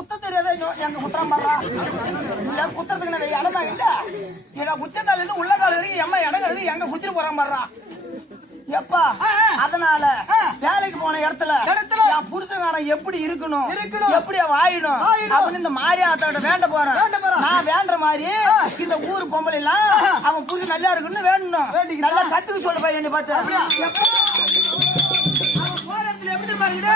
குத்த தெரியாத எங்க குத்திரம் பாடுறா இல்ல குத்துறதுக்கு நான் இடமா இல்ல எங்க உச்சத்தால இருந்து உள்ள கால வரைக்கும் எம்மா இடம் கிடக்கு எங்க குச்சிட்டு போறான் பாடுறா எப்பா அதனால வேலைக்கு போன இடத்துல என் புருஷகாரன் எப்படி இருக்கணும் எப்படி வாழணும் அப்படின்னு இந்த மாரியாத்தோட வேண்ட போறேன் நான் வேண்ட மாதிரி இந்த ஊரு பொம்பளை எல்லாம் அவன் புருஷன் நல்லா இருக்குன்னு வேண்டணும் நல்லா கத்துக்க சொல்ல பையன் பார்த்து அவன் போற இடத்துல எப்படி பாருங்க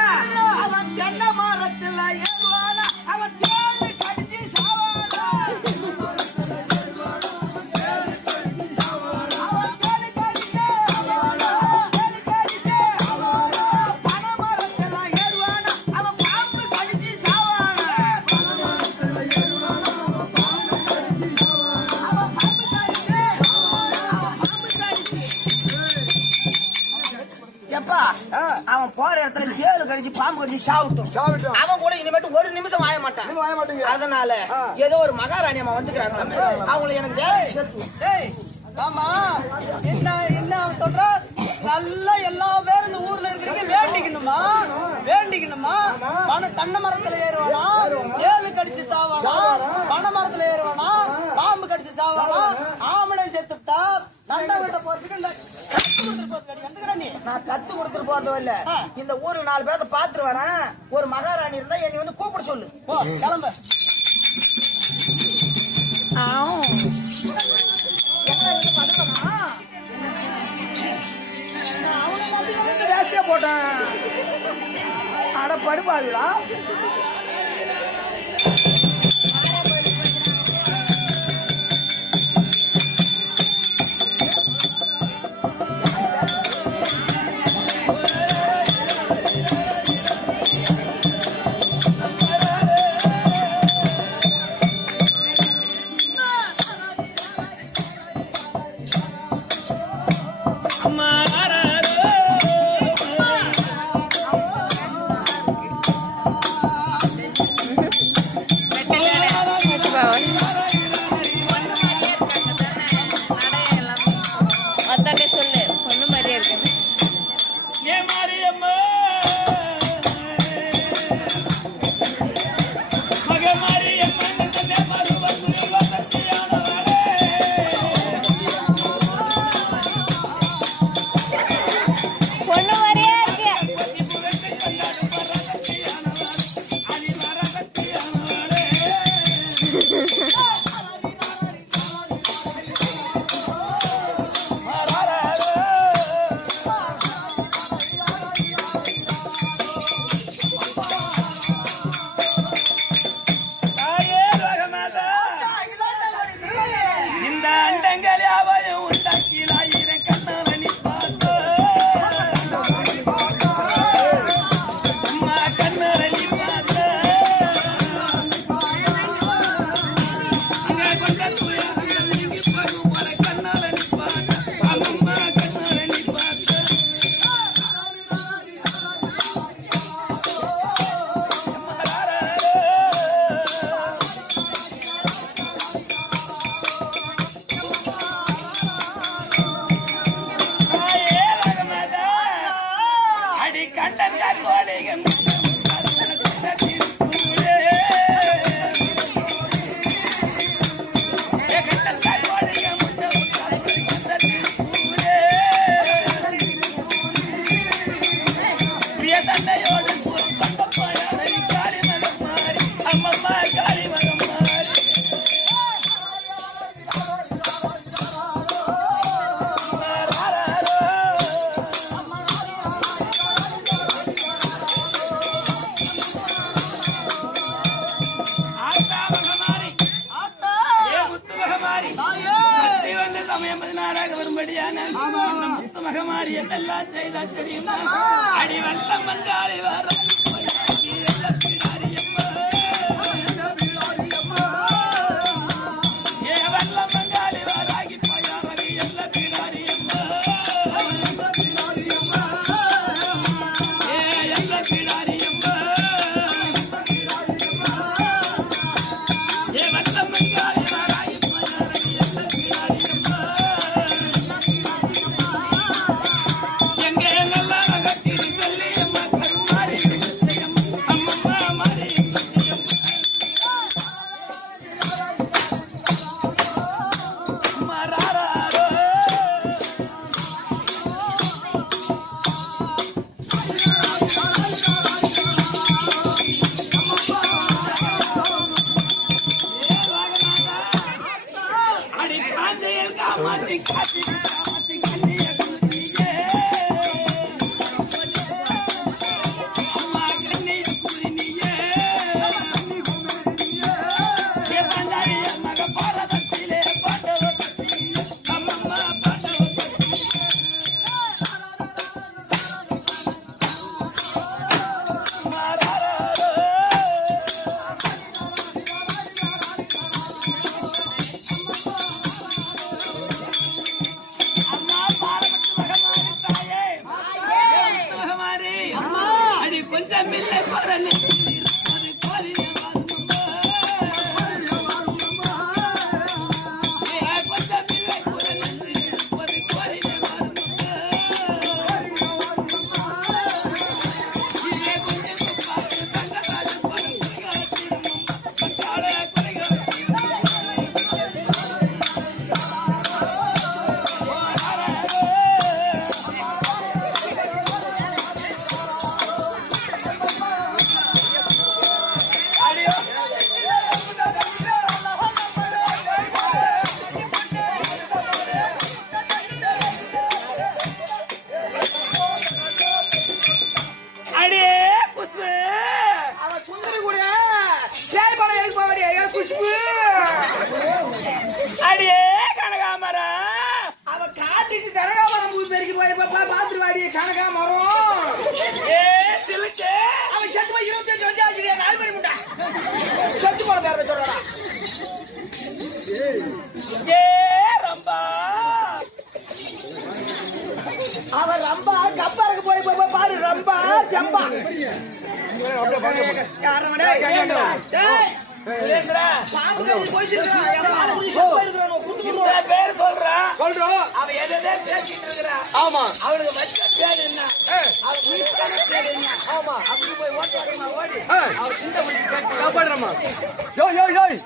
அவன் தென்னை மரத்துல ஏறுவானா அவன் தேடி கடிச்சு சாவானா அவன் போற இடத்துல தேளு கடிச்சு பாம்பு கடிச்சு சாப்பிட்டோம் அவன் கூட இனிமேட்டு ஒரு நிமிஷம் வாய மாட்டான் அதனால ஏதோ ஒரு மகாராணி அம்மா வந்துக்கிறாங்க அவங்களை எனக்கு வேலை ஆமா என்ன சொல்ற நல்லா எல்லா பேரும் இந்த ஊர்ல இருக்கிறீங்க வேண்டிக்கணுமா தென்னை மரத்துல ஏறுவானா ஏழு கடிச்சு சாவானா பனை மரத்துல ஏறுவானா பாம்பு கடிச்சு சாவானா ஆமனை செத்துட்டா நண்டவட்ட போறதுக்கு நான் கத்து கொடுத்துட்டு போறதும் இல்ல இந்த ஊரு 4 பேர்த்த பாத்துட்டு வரேன் ஒரு மகாராணி இருந்தா என்னை வந்து கூப்பிட சொல்லு கிளம்ப போட்டேன் அட படுப்பாங்களா புஷ்பு அடியே கனகாமரம் அவ காட்டுக்கு கனகாமரம் பூ பெருக்கி போய் பாத்துருவாடி கனகாமரம் ஏ சிலுக்கு அவன் செத்து போய் 28 வருஷம் ஆச்சு 4 மணி முட்டா செத்து போன பேர சொல்லடா ஏ ரம்பா அவன் ரம்பா கப்பாருக்கு போய் பாரு ரம்பா செம்பா யாரடா டேய் பாம்பு கடி போயிடுறா யாரோ போயிடுறானோ குத்துறோம் பேர் சொல்றான் சொல்றோம். அவ எதே பேசிட்டு இருக்கறா ஆமா அவளுக்கு மச்ச பேர் என்ன அவ வீட்டான பேர் என்ன ஆமா அப்படி போய் ஓட்டாடுமா ஓடி அவ சின்ன புள்ளி கேட்டு காப்பாடுறமா. யோய் யோய் யோய்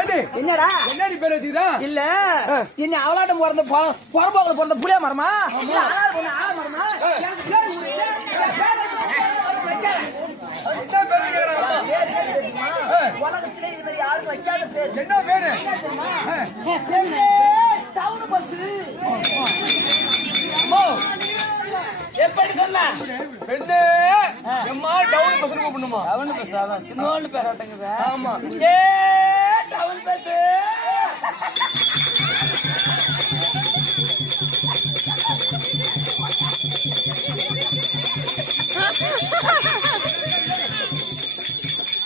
ஏண்டி என்னடா என்னடி பேர் வச்சுக்கிறா? இல்ல என்ன அவளாட்டம் பிறந்த புறம்போக்கு பிறந்த புளிய மரமா இல்ல ஆளா பொண்ணு ஆள மரமா எனக்கு பேர் இல்ல உலகத்திலே இது மாதிரி யாரும் வைக்காத பேர் என்ன பேரு? டவுன் பஸ் எப்படி சொன்ன பெண்ணே எம்மா டவுன் பசங்க கூப்பிடணுமா? டவுன் பஸ் அவன் சின்னோண்டு பேர் ஆட்டங்குது ஆமா. ஏ டவுன் பஸ்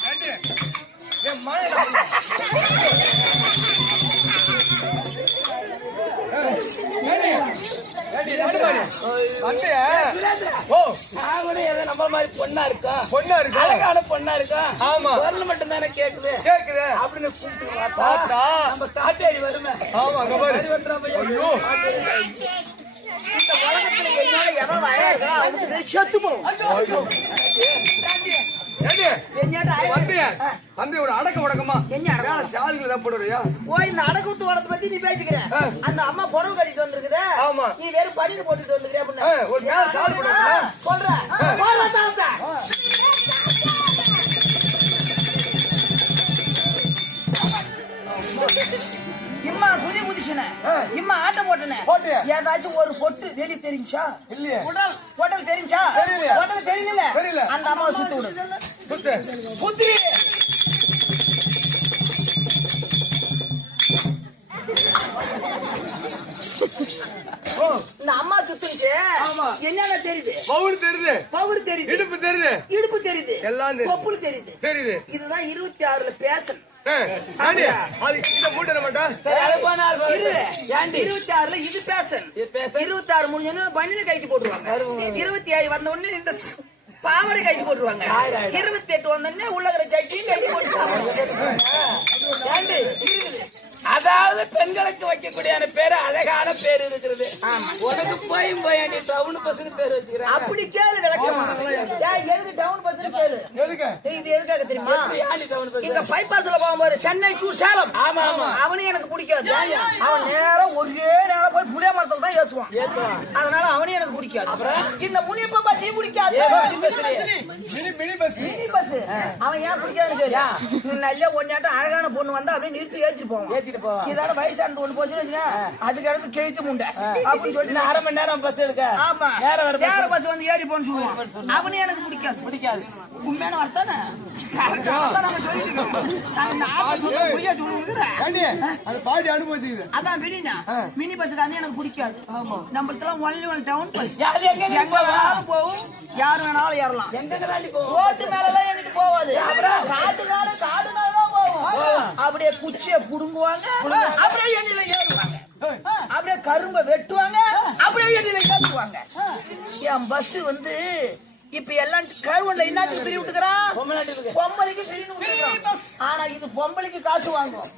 ஏண்டி எம்மா ஏண்டி ஏண்டி ஏண்டி பாரு வந்தியா? ஓ அவனே ஏதோ நம்ம மாதிரி பொண்ணா இருக்கா பொண்ணா இருக்கு. அழகான பொண்ணா இருக்கா ஆமா. குரல் மட்டும் தானே கேக்குது கேக்குது. அப்படின்னு கூப்பிட்டு பார்த்தா நம்ம காட்டேரி வருமே ஆமா அங்க பாரு. ஐயோ இந்த உலகத்துல என்னால எவன் வயலா அவனுக்கு செத்து போ ஐயோ ஏண்டி என்னடா வந்தியா? வந்து ஒரு அடக்க உடக்கமா என்ன அடக்கம்? மேல ஷாலுக்கு தான் போடுறியா? ஓ இந்த அடக்குத்து வளத்தை பத்தி நீ பேசிக்கிற அந்த அம்மா புடவை கட்டிட்டு வந்திருக்குதே ஆமா. நீ வெறும் பனிக்கு போட்டுட்டு வந்திருக்கிற அப்படின்னு ஒரு மேல ஷால் போடுறியா? சொல்றேன் இம்மா குதி குதிச்சுன இம்மா ஆட்டம் போட்டுன போட்டியா? ஏதாச்சும் ஒரு பொட்டு வெளி தெரிஞ்சா இல்லையே. ஹோட்டல் தெரிஞ்சா தெரியலையே. ஹோட்டல் தெரியல தெரியல. அந்த அம்மாவை சுத்தி விடு சுத்து. சுத்தி ஓ இந்த அம்மா சுத்துச்சு ஆமா. என்னென்ன தெரியுது பவுர் தெரியுது. பவுர் தெரியுது இடுப்பு தெரியுது. இடுப்பு தெரியுது எல்லாம் தெரியுது. கொப்புள் தெரியுது தெரியுது. இதுதான் 26ல பேசன் ஏண்டி அது இந்த மூட்டை மாட்டா? சரி அது போனால் ஏண்டி 26ல இது பேசன் இது பேசன். 26 முடிஞ்சோன்னு பனில கைக்கு போட்டுருவாங்க 27 வந்த உடனே இந்த பாவடை கைக்கு போட்டுருவாங்க 28 வந்தோடனே உள்ளகிற சட்டியும் கைக்கு போட்டுருவாங்க ஏண்டி அதாவது பெண்களுக்கு வைக்கக்கூடிய பேரு அழகான பேர் இருக்கிறது உனக்கு போய் நீ டவுன் பஸ்னு பேர் வச்சுக்கிறேன் அப்படி கேளு விளக்கமா ஏன் எதுக்கு டவுன் பஸ் கேளு எதுக்கு? இது எதுக்காக தெரியுமா டவுன் பஸ் இங்க பைபாஸ்ல போகும்போது சென்னை டு சேலம் ஆமா ஆமா அவனையும் எனக்கு பிடிக்காது அவன் நேரம் ஒரே நேரம் போய் புளிய மரத்துல தான் ஏத்துவான் அதனால அவனையும் எனக்கு பிடிக்காது இந்த முனியப்ப பஸ்ஸையும் பிடிக்காது mini mini bus. Mini bus அவன் ஏன் பிடிக்காதுன்னு நல்ல ஒன்னாட்டம் அழகான பொண்ணு வந்தா அப்படியே நிறுத்தி ஏற்றிட்டு போவான் ஏத்திட்டு போவான் இதான வயசான ஒண்ணு போச்சுன்னு வச்சுக்கேன் அதுக்கு அடுத்து கேத்து முண்டை அப்படின்னு சொல்லிட்டு இன்னும் அரை மணி நேரம் பஸ் எடுக்க ஆமா நேரம் வரும் வேற பஸ் வந்து ஏறி போன்னு சொல்லுவான் அவனே எனக்கு பிடிக்காது பிடிக்காது உண்மையான வார்த்தானே நம்ம சொல்லிட்டு இருக்கோம் நாங்க நாற்பது சொல்லுவோம், பொய்யா சொல்லுவோம். ஏண்டி அது பாடி அனுபவிச்சுக்குது. அதான் மினினா மினி பஸ் எனக்கு பிடிக்காது நம்மளுக்கெல்லாம் ஒன்லி டவுன் பஸ் அது எங்க எங்க வேணாலும் போகும் யார் வேணாலும் ஏறலாம் எங்க தாண்டி போவோம் ரோட்டு மேலதான் எனக்கு போவாது காட்டு மேல காடு மேலதான் போகும் அப்படியே குச்சியை புடுங்குவாங்க அப்படியே எண்ணில ஏறுவாங்க அப்படியே கரும்பை வெட்டுவாங்க அப்படியே எண்ணில ஏற்றுவாங்க என் பஸ் வந்து இப்ப எல்லாம் கருவன்ல என்னத்துக்கு பிரி விட்டுக்கிறான் பொம்பளைக்கு பிரின்னு விட்டுக்கிறான். ஆனா இது பொம்பளைக்கு காசு வாங்கும்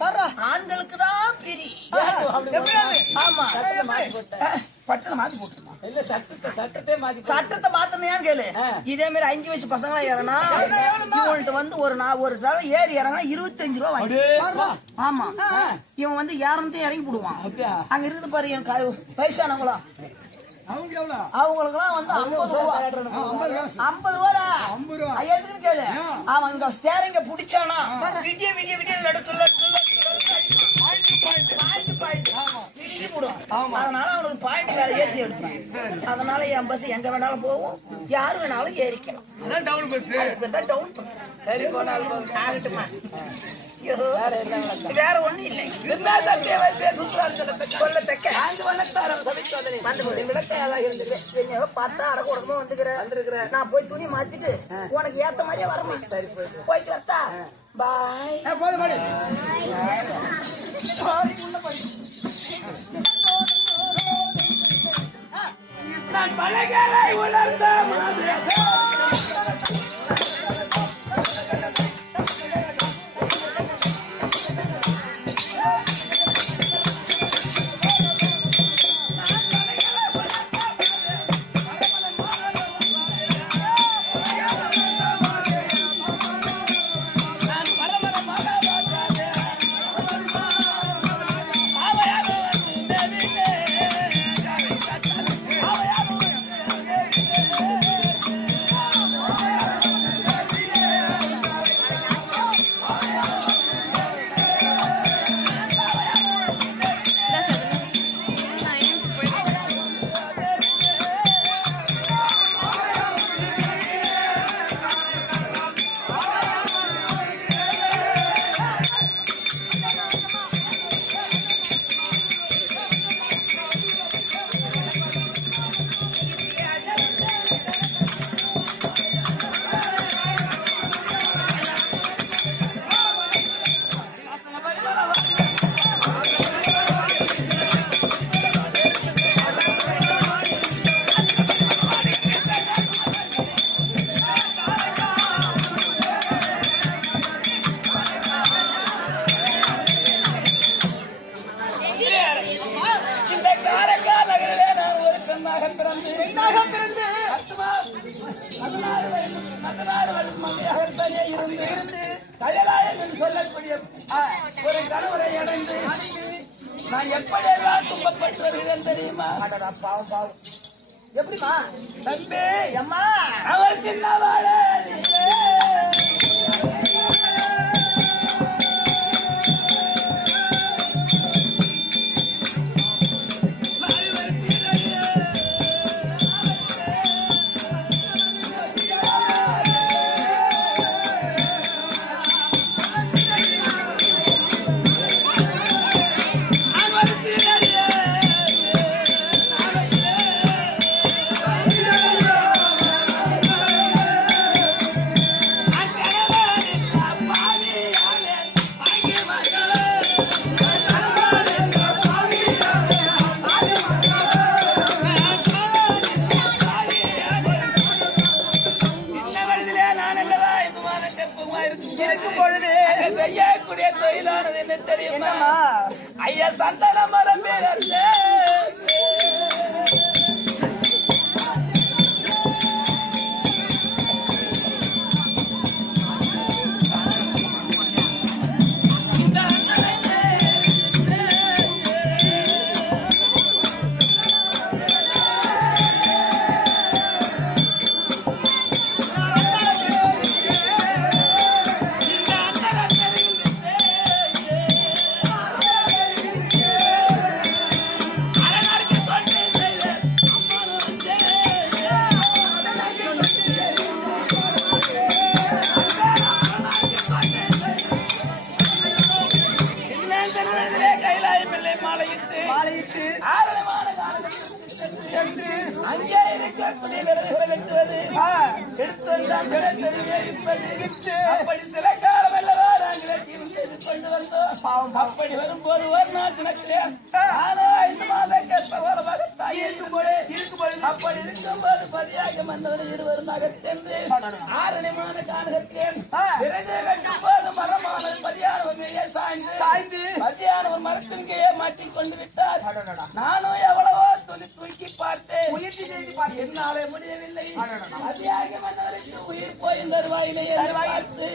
ஆண்களுக்கு தான் பிரி ஆமா பட்டணம் மாத்தி போட்டுருக்கான் இல்ல சட்டத்தை மாத்தி சட்டத்தை மாத்தனையான்னு கேளு இதே மாதிரி 5 வயசு பசங்களா ஏறனா இவன்கிட்ட வந்து ஒரு தடவை ஏறி இறங்கினா 25 ரூபா வாங்கி ஆமா இவன் வந்து ஏறனத்தையும் இறங்கி போடுவான் அங்க இருக்குது பாரு என் வயசானவங்களா அவங்களுக்குலாம் வந்து 50 ரூபாடா எதுக்குன்னு கேளு அவன் இங்க ஸ்டேரிங்க புடிச்சானா விடிய விடிய விடிய நடுக்குள்ள அதனால அவனுக்கு பாயிண்ட் வேலை ஏற்றி எடுப்பான் அதனால என் பஸ் எங்க வேணாலும் போகும் யாரு வேணாலும் ஏறிக்கலாம் அதான் டவுன் பஸ். டவுன் பஸ் சரி போனாலும் ஆகட்டுமா வேற ஒண்ணும் இல்லை. என்ன சத்தியம் வைத்தே சுற்றார் சொல்லத்தக்க 4 வண்ணத்தாரம் சமைத்தோதனை வந்து விளக்கையாக இருந்தது. என்னையோ பார்த்தா அடக்க உடம்பு வந்துக்கிற நான் போய் துணி மாத்திட்டு உனக்கு ஏத்த மாதிரியே வரணும். சரி போயிட்டு வரட்டா? பாய். நான் பலகளை உணர்ந்த மாதிரி சொல்லக்கூடிய ஒரு கணவரை அடைந்து நான் எப்படியெல்லாம் துன்பப்பட்டு வருகிறேன் தெரியுமா? பாவம் பாவம். எப்படிமா தம்பி அம்மா? அவர் சின்னவாளே செய்யக்கூடிய தொழிலானது என்ன தெரியுமா? ஐயா சந்தன மரம் பேரே அங்கே இருக்கக்கூடிய விறகுகளை வெட்டுவது எடுத்து அப்படி சில காலம் அல்லவா நாங்கள் செய்து கொண்டு வந்தோம். அப்படி வரும்போது ஒரு நாட்டு நானும் 5 மாதம் கற்பகரமாக தாயிருக்கும்போது அப்படி இருக்கும்போது பதியாக வந்தவரை இருவருமாக சென்று 6 மாத காலகட்டேன் விறகு வெட்டும் போது மரமானது பதியானவர்களையே சாய்ந்து பதியான ஒரு மரத்தின் கீழே மாட்டிக் கொண்டு விட்டார். நானும் எவ்வளவோ தூக்கி பார்த்தேன், முயற்சி செய்து என்னாலே முடியவில்லை. அதியாக மன்னருக்கு உயிர் போய் தருவாயிலேயே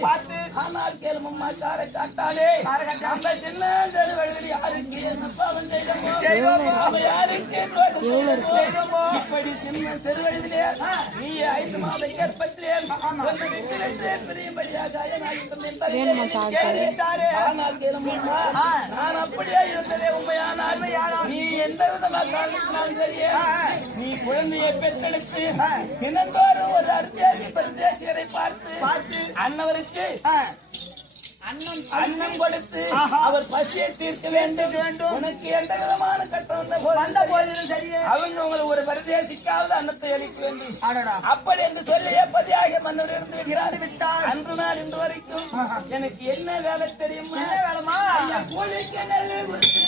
பார்த்து ஆனால் கேளுமம்மா காரை காட்டாலே அந்த சின்ன தெருவழி யாருக்கு என்ன பாவம் செய்தோமோ யாருக்கு செய்தோமோ இப்படி சின்ன தெருவழியிலே நீ 5 மாதம் கற்பற்றேன் பெரியும்படியாக ஆனால் கேளுமம்மா நான் அப்படியே இருந்ததே உண்மையானால் நீ எந்த விதமாக காரணத்தினாலும் சரியே நீ குழந்தையை பெற்றெடுத்து தினந்தோறும் ஒரு அருந்தேசி பரதேசியரை பார்த்து அன்னவருக்கு அன்னம் கொடுத்து அவர் பசியை தீர்க்க வேண்டும். உனக்கு எந்த விதமான கட்டம் வந்த போதிலும் சரியே அவங்க உங்களை ஒரு பரதேசிக்காவது அன்னத்தை அளிக்க வேண்டும். அப்படி என்று சொல்லி எப்பதியாக மன்னர் இருந்து விட்டார். அன்று நாள் இன்று வரைக்கும் எனக்கு என்ன வேலை தெரியுமா? என்ன வேலைமா? கூலிக்கு நெல்லு கொடுத்து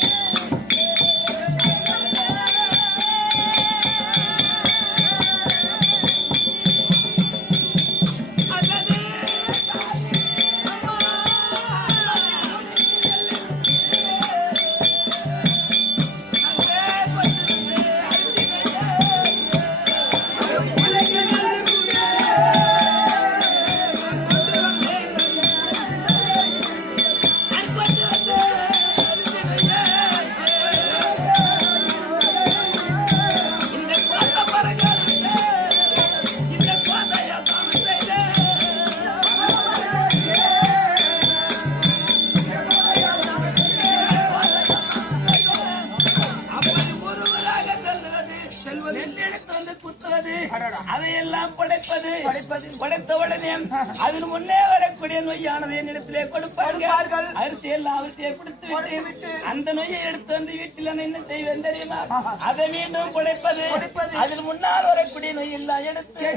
அதையெல்லாம் படைத்தவுடனே அதில் முன்னே வரக்கூடிய நொய்யானது என்னிடத்திலே கொடுப்பார்கள். அரிசி எல்லாம் அவர்கிட்ட கொடுத்து விட்டு அந்த நொய்யை எடுத்து வந்து வீட்டில் என்ன செய்வேன் தெரியுமா? அதை மீண்டும் படைப்பது. அதில் முன்னால் வரக்கூடிய நொய் எல்லாம் எடுத்து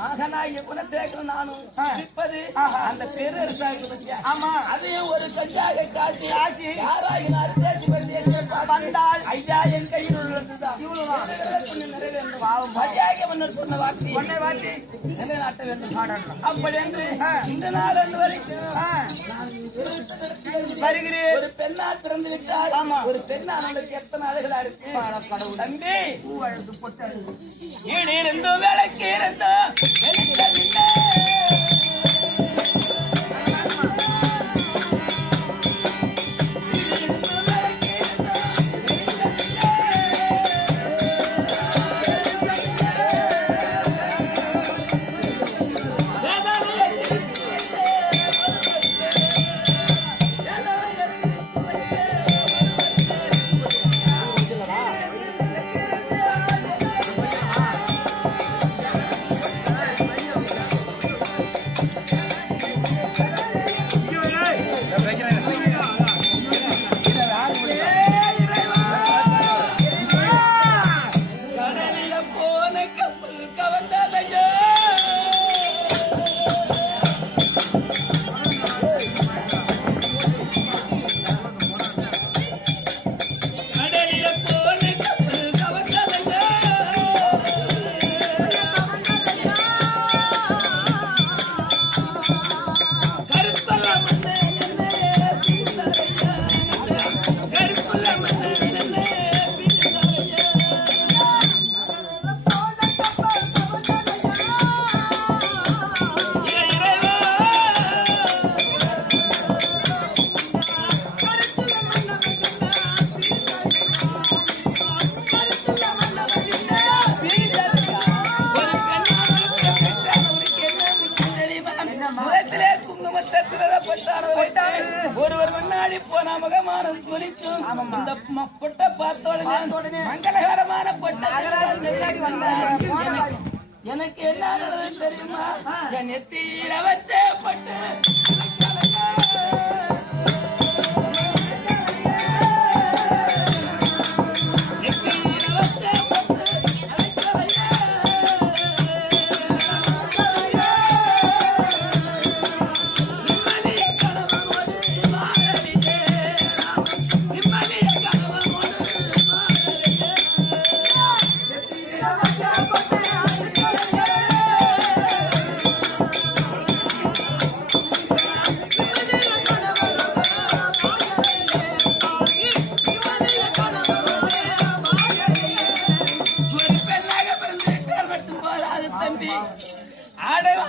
மகனாகிய குணசேகரன் நானும் விற்பது. அந்த பேரரசாக அதையும் ஒரு கஞ்சாக காசி யாராகினார் தேசி வந்தால் ஐயா என் கையில் உள்ளதுதான் மன்னர் சொன்ன வார்த்தை நாட்ட வேண்டும். அப்படி என்று இந்த நாள் அன்று வரைக்கும் வருகிறேன். ஒரு பெண்ணா பிறந்து விட்டால் ஒரு பெண்ணானவளுக்கு எத்தனை அழகா இருக்கு தம்பி. ஈடு இருந்தோ விளக்கு இருந்தோ ஒருவர் முன்னாடி போன முகமானம் குறித்தும் இந்த பொட்டை பார்த்தோடனே மங்களகரமான பொட்டை எனக்கு என்ன தெரியுமா? என் நெத்தியில வச்ச பட்டு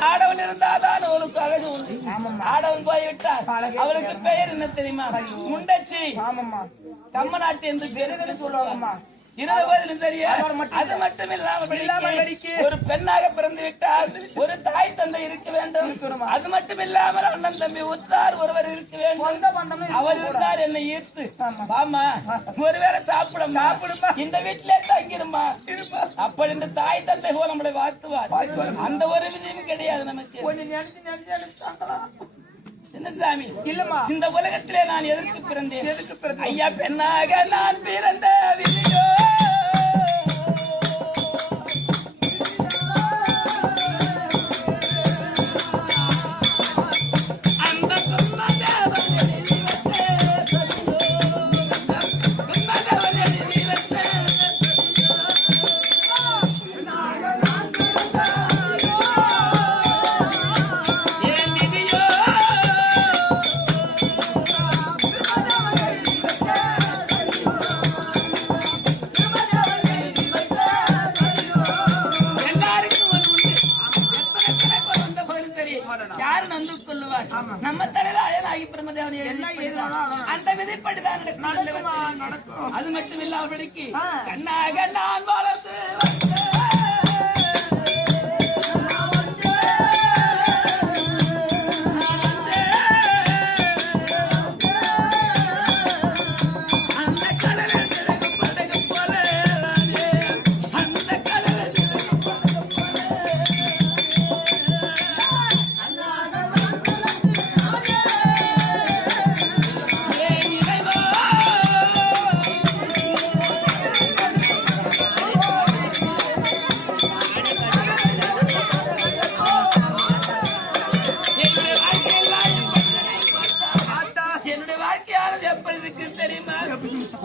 ஆடவன் இருந்தாதான் அவனுக்கு அழகு உண்டு. ஆடவன் போய்விட்டார். அவளுக்கு பெயர் என்ன தெரியுமா? முண்டச்சி. கம்ம நாட்டு என்று பேரு சொல்லுவாங்கம்மா. 20 வயதிலும் சரியா? அது மட்டும் இல்லாமல் ஒரு பெண்ணாக பிறந்து விட்டால் ஒரு தாய் தந்தை இருக்க வேண்டும். அது மட்டும் இல்லாமல் அண்ணன் தம்பி உத்தார் ஒருவர் இருக்க வேண்டும். அவர் இருந்தார் என்னை ஈர்த்து வாமா ஒருவேளை சாப்பிடுமா இந்த வீட்டிலே தங்கிருமா அப்படி இந்த தாய் தந்தை போல நம்மளை வாழ்த்துவார். அந்த ஒரு விதியும் கிடையாது நமக்கு. கந்தசாமி இல்லம்மா இந்த உலகத்திலே நான் எதற்கு பிறந்தேன் ஐயா பெண்ணாக நான் பிறந்த விதியோ நம்ம தலையில ஆகி பிரம்மதேவன் அந்த விதைப்படிதான் நடக்கும். அது மட்டும் இல்லாமலுக்கு கண்ணாக நான் வளர்த்து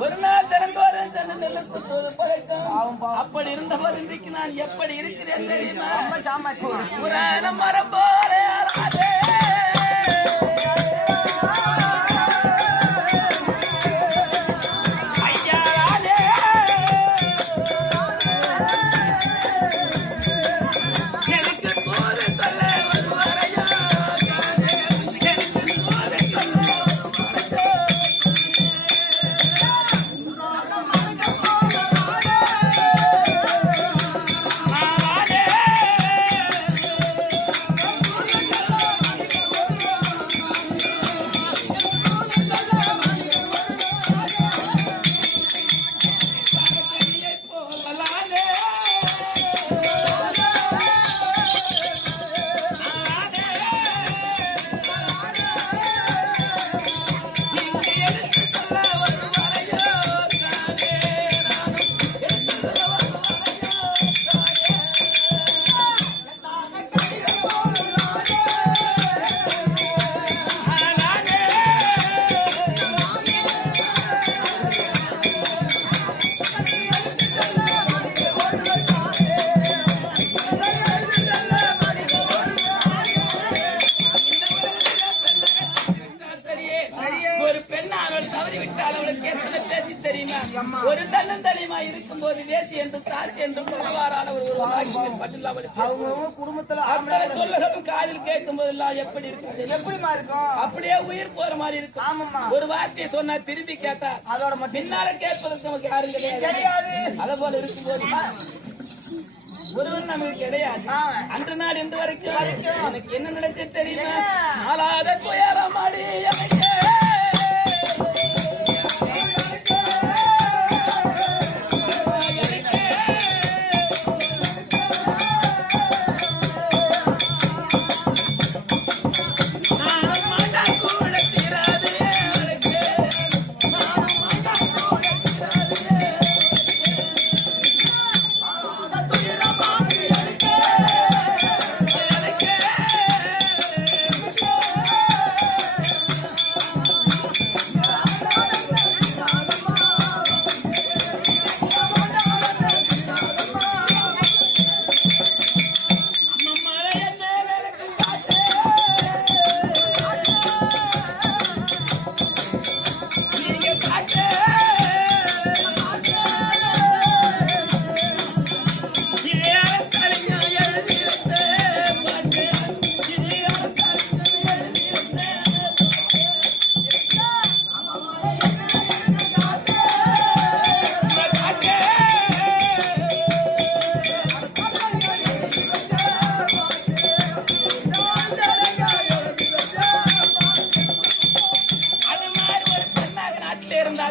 ஒரு நாள் திறந்தோறும் அப்படி இருந்த போது இன்றைக்கு நான் எப்படி இருக்கிறேன் தெரியுமா புராண மரம் போல ஒரு தன்னன் தெரியுமா இருக்கும் போது தேசி என்றும் தாசி என்றும் பலவாறான அவங்க குடும்பத்துல சொல்லவும் காதில் கேட்கும் போதெல்லாம் எப்படி இருக்கு எப்படிமா இருக்கும் அப்படியே உயிர் போற மாதிரி இருக்கும். ஆமாம்மா ஒரு வார்த்தையை சொன்னா திருப்பி கேட்டா அதோட பின்னால கேட்பதற்கு நமக்கு யாரும் கிடையாது. அத போல இருக்கும்போது ஒருவன் நமக்கு கிடையாது. அன்று நாள் இன்று வரைக்கும் எனக்கு என்ன நடக்கு தெரியுமா நாளாத துயரமாடி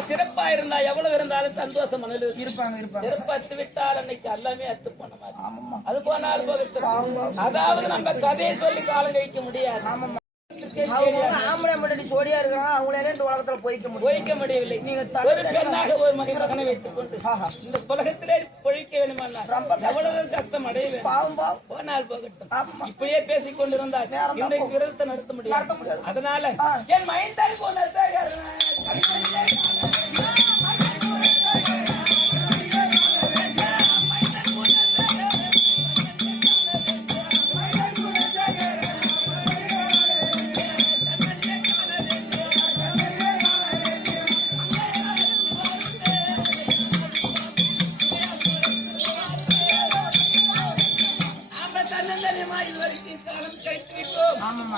சிறப்பா இருந்தா எவ்வளவு இருந்தாலும் சந்தோஷம் இருப்பாங்க சிறப்பத்து விட்டால் அன்னைக்கு எல்லாமே அத்து போன மாதிரி அது போனால் அதாவது நம்ம கதையை சொல்லி காலம் கழிக்க முடியாது. வாழ்க்கை ஆம்பளை மட்டும் சோடியா இருக்கிறான் அவங்களே இந்த உலகத்துல பொய்க்க முடியவில்லை. நீங்க ஒரு பெண்ணாக ஒரு மகனை வைத்துக் கொண்டு இந்த உலகத்திலே பொழிக்க வேண்டுமானா எவ்வளவு கஷ்டம் அடைய வேண்டும். போனால் போகட்டும். இப்படியே பேசிக் கொண்டிருந்தால் இன்றைக்கு விரதத்தை நடத்த முடியாது. அதனால என் மைந்தன் போன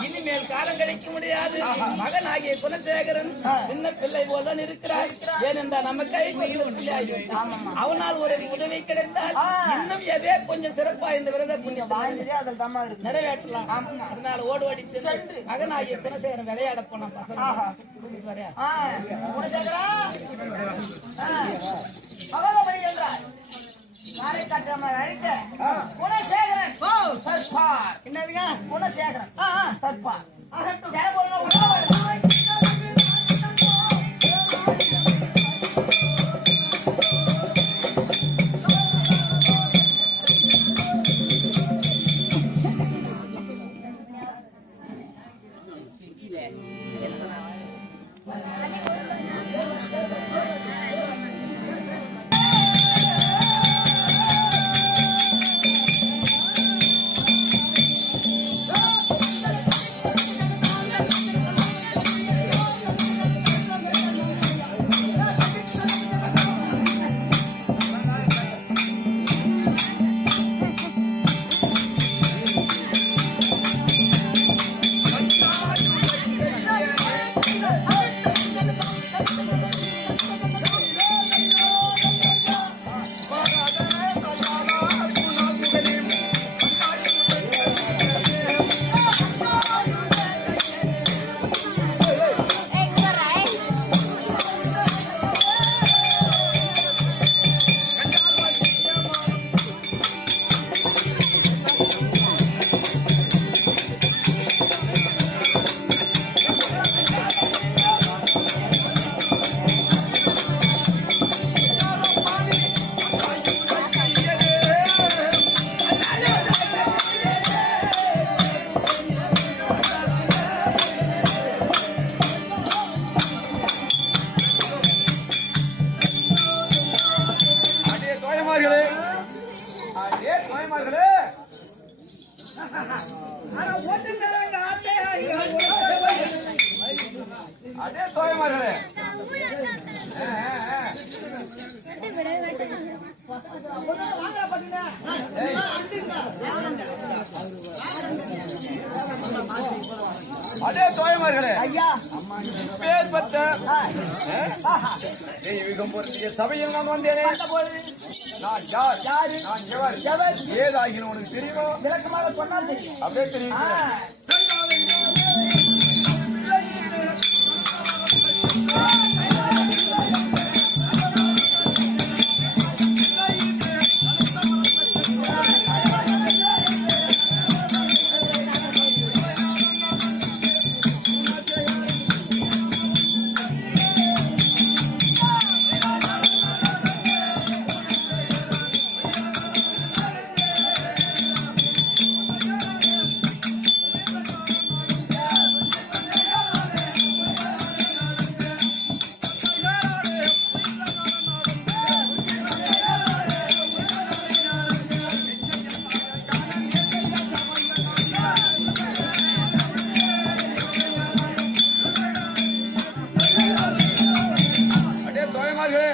இனிமேல் காலம் கிடைக்க முடியாது. மகனாகிய குணசேகரன் சின்ன பிள்ளை போல்தான் இருக்கிறார். ஏனென்றால் நம்ம கை அவனால் ஒரு உதவி கிடைத்தால் இன்னும் எதே கொஞ்சம் சிறப்பா இந்த விரத புண்ணியம் நிறைவேற்றலாம். அதனால ஓடுவாடி சென்று மகனாகிய குணசேகரன் விளையாட போன யாரை காட்டாம அழைக்க குணசேகரன் என்னதுங்க குணசேகரன் தற்பார் அதே தோயமார்களே அதே தோயமார்களே ஐயா பேர்பட்ட சபையில் நான் வந்தேனே நான் யார் நான் எவர் ஏதாகின உனக்கு தெரியுமா விளக்கமாக சொன்னால் தெரியும் அப்படியே தெரியும்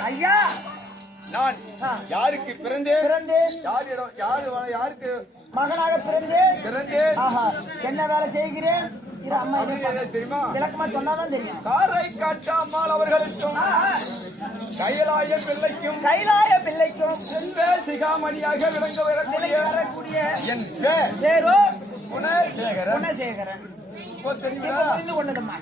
ஐயா நான் யாருக்கு பிறந்தேன் யாருக்கு மகனாக பிறந்தேன் ஆஹா என்ன வேலை செய்கிறேன் அம்மா தெரியுமா விளக்கமா சொன்னாதான் தெரியும் காரை காட்டாமல் அவர்களுக்கும் கைலாய பிள்ளைக்கும் செல்வ சிகாமணியாக விளங்க வரக்கூடிய என் பேரோ குணசேகரன் புரிந்து கொண்டதுமா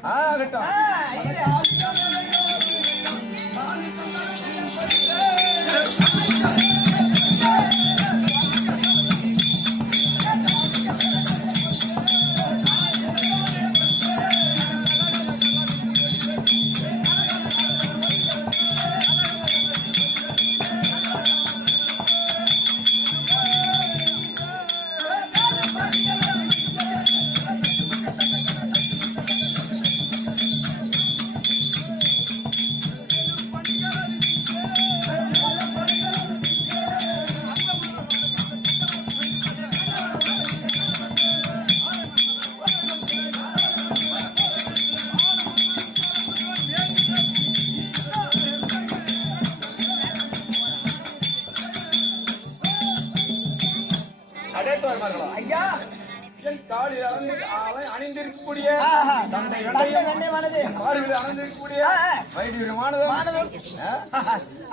தந்தை தந்தை வெண்டையமானது மார்பில் அணிந்திருக்கக்கூடிய வைடூரியமானது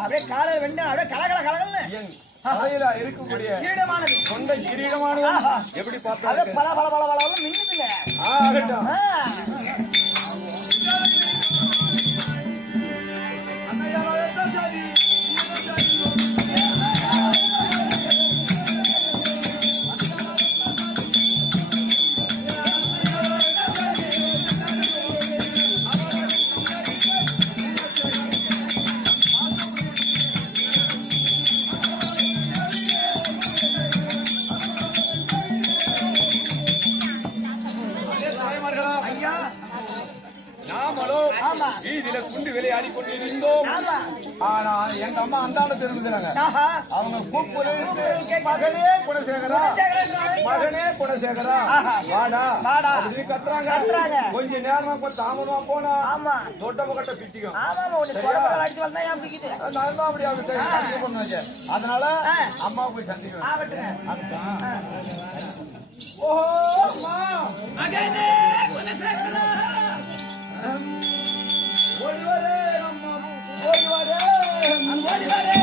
அப்படியே காலை வெண்டை அப்படியே கலகல கலகல்னு என் தலையில இருக்கக்கூடிய கிரீடமானது கொண்ட கிரீடமானது எப்படி பார்த்தா அப்படியே பல பல பல பல மின்னுதுங்க ஆகட்டும் வீதியில குண்டு விளையாடி கொண்டிருந்தோம். ஆனா எங்க அம்மா அந்தாண்ட தெரிஞ்சுக்கிறாங்க. அவங்க கூப்பிட்டு மகனே குணசேகரா, மகனே குணசேகரா, வாடா அப்படின்னு கத்துறாங்க. கொஞ்ச நேரமா கொஞ்சம் தாமதமா போனா தொட்டம கட்ட பிடிக்கும். நான் தான் அப்படி அவங்க அதனால அம்மா போய் சந்திக்கிறேன். ஓஹோ மகனே குணசேகரா ஓடிவாரே அம்மா, ஓடிவாரே ஓடிவாரே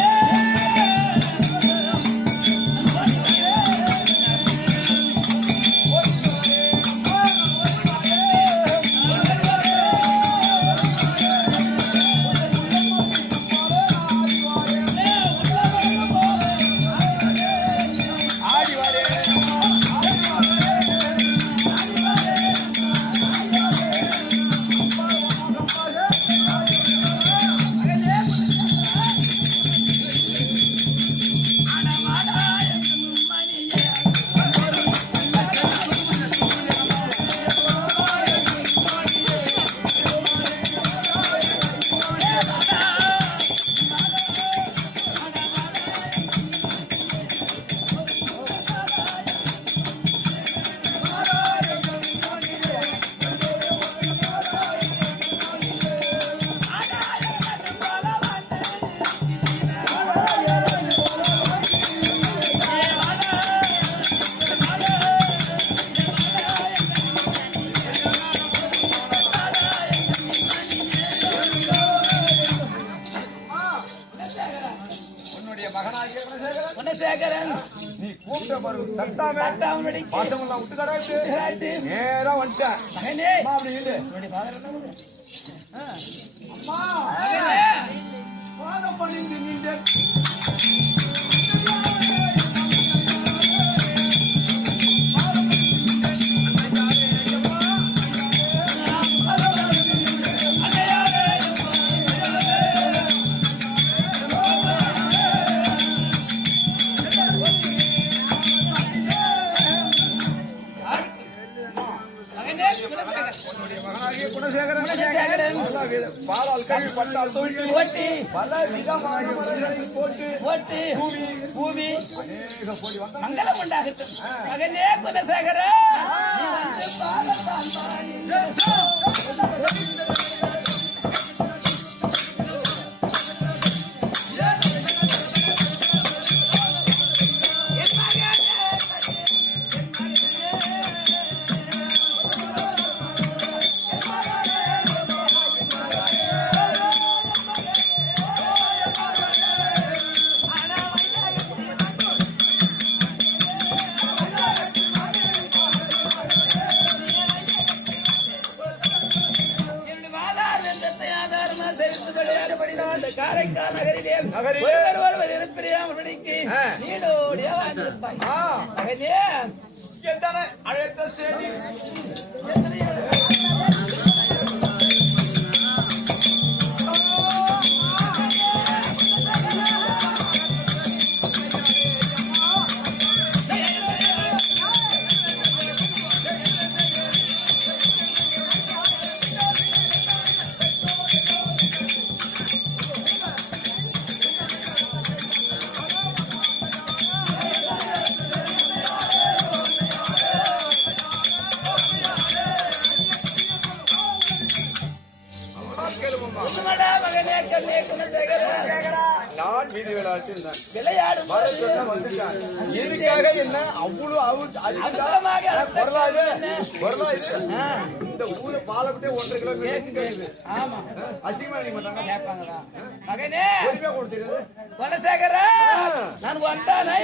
குணசேகரன் நீ கூப்பிட்ட பாரு தட்டாமே பாசமெல்லாம் விட்டு கடாச்சு நேரா வந்துட்டேன். மகனே அப்படி இல்லை அம்மா பாதம் பண்ணிட்டு நீங்க பாலால் கழுவி பட்டால் தோண்டி பல விதமான மரங்களில் போட்டு பூவி அநேக கோடி வந்த மங்களம் உண்டாகட்டும். மகனே குணசேகர காரைக்கால் நகரிலே ஒருவர் இருப்பிரியாமடிக்கு நீடோடியா வாழ்ந்திருப்பாய். மகனே எத்தனை அழைத்த செய்தி மகனே கண்ணே குணசேகர நான் வீதி விளையாட்டு இருந்தேன். விளையாடும் போது இதுக்காக என்ன அவ்வளவு இந்த ஊரு பாலை விட்டு 1.5 கிலோமீட்டர். ஆமா அசிங்கமா நினைக்க மாட்டாங்க. கேட்பாங்களா மகனே பொறுமையா கொடுத்துருது. குணசேகரா நான் வந்தானே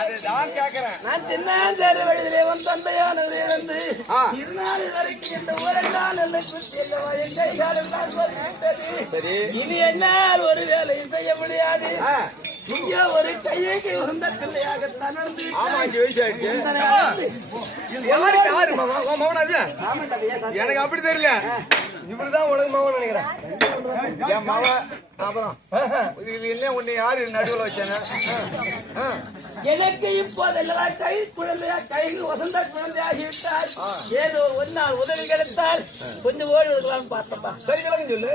அதுதான் கேக்குறேன். நான் சின்ன சேரு வழியிலே உன் தந்தையானது இருந்து இருநாள் வரைக்கும் இந்த ஊரெல்லாம் என்னை சுற்றி அல்லவா என் கைகாலெல்லாம் சொல்லிவிட்டது. சரி இனி என்னால் ஒரு வேலையும் செய்ய முடியாது. இங்கே ஒரு கையைக்கு உந்த பிள்ளையாக தனர்ந்து ஆமா இங்க வயசு ஆயிடுச்சு. யாரு மாமா? உன் மகனா இது? எனக்கு அப்படி தெரியல. இவருதான் உனக்கு மகன் நினைக்கிறேன். என் மகன் அப்புறம் இது இல்லையா உன்னை யாரு நடுவில் வச்சாங்க? எனக்கு இப்போதெல்லாம் கை குழந்தையா கையில் வசந்த குழந்தையாகிவிட்டால் ஏதோ ஒரு நாள் உதவி கிடைத்தால் கொஞ்சம் ஓடி விடலாம்னு பார்த்தப்பா. சரி கிழங்கு சொல்லு.